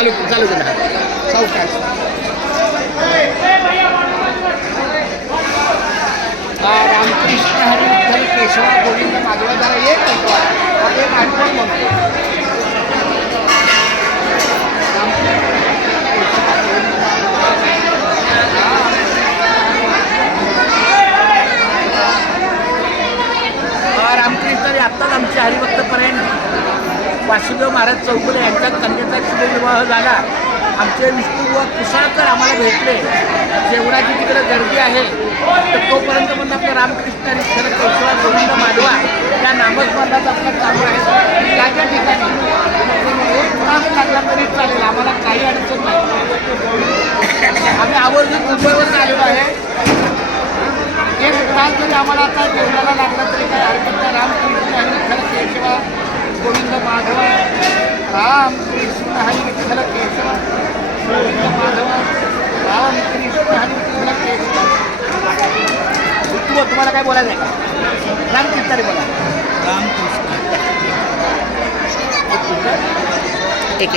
चालू केला सावकाश. रामकृष्ण हरी विठ्ठल केशवा गोविंद माधवा जरा एक आठवण म्हणतो. रामकृष्ण आत्ताच आमचे हरिभक्तपर्यंत वासुदेव महाराज चौगुले यांच्या कन्येचा शुभविवाह झाला. आमचे विष्णुबुवा कुसाळकर आम्हाला भेटले. जेवणाची तिकडे गर्दी आहे तर तोपर्यंत पण आपलं रामकृष्ण विठ्ठल केशवा गोविंद माधवा या नामस्मरणाचं आपलं चालू आहे. त्या ज्या ठिकाणी एक तास लागला तरी चालेल, आम्हाला काही अडचण नाही. आम्ही आवर्जून मुंबईवरून आलेलो आहे. एक तास जरी आम्हाला आता जेवणाला लागला तरी काय हरकत नाही. रामकृष्ण हरी विठ्ठल केशवा गोविंद माधवा, रामकृष्ण हरी विठ्ठल केशवा गोविंद माधवा, रामकृष्ण हरी विठ्ठल केशवा. तुम्हाला काय बोलायचं आहे का? रामकृष्ण हरी बोला. रामकृष्ण एक